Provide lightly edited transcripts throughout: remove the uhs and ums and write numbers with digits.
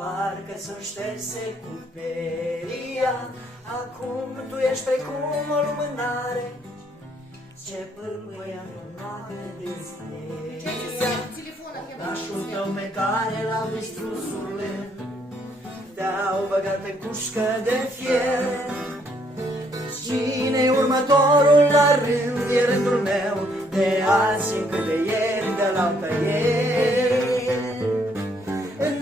parcă să-mi șterse cu peria. Acum tu ești precum o lumânare ce pâlpâia în noapte de zmeria. Nașul tău pe care l-au distrus urlând, te-au băgat pe cușcă de fier. Cine-i următorul la rând? E rândul meu, de azi încât de ieri, de la altă ieri. În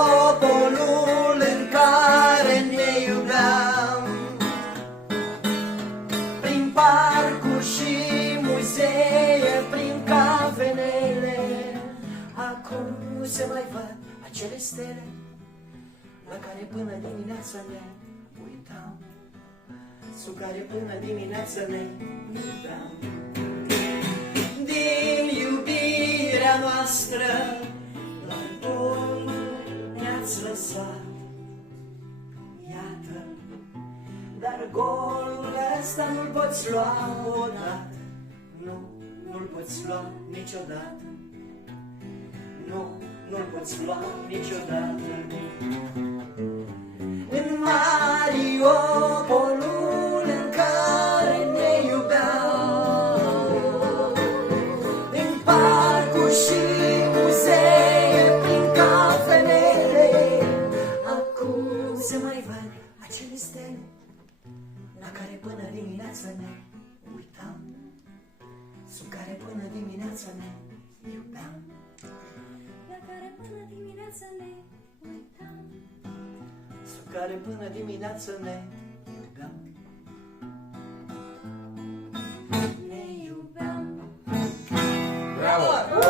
Mariupolul în care ne iubeam, prin parcuri și muzee, prin cafenele, acum nu se mai văd acele stele la care până dimineața ne uitam, sub care până dimineața ne iubeam. Din iubirea noastră la gol ne-ați lăsat, iată, dar golul ăsta nu-l poți lua odată, nu, nu-l poți lua niciodată, nu, nu-l poți lua niciodată. În Mariupolul în care ne iubeam, în parcuri și muzee, prin cafenele, acum se mai văd acele stele la care până dimineața ne uitam, sub care până dimineața ne iubeam, la care până dimineața ne uitam, sub care până dimineața ne iubeam. ne iubeam. Bravo!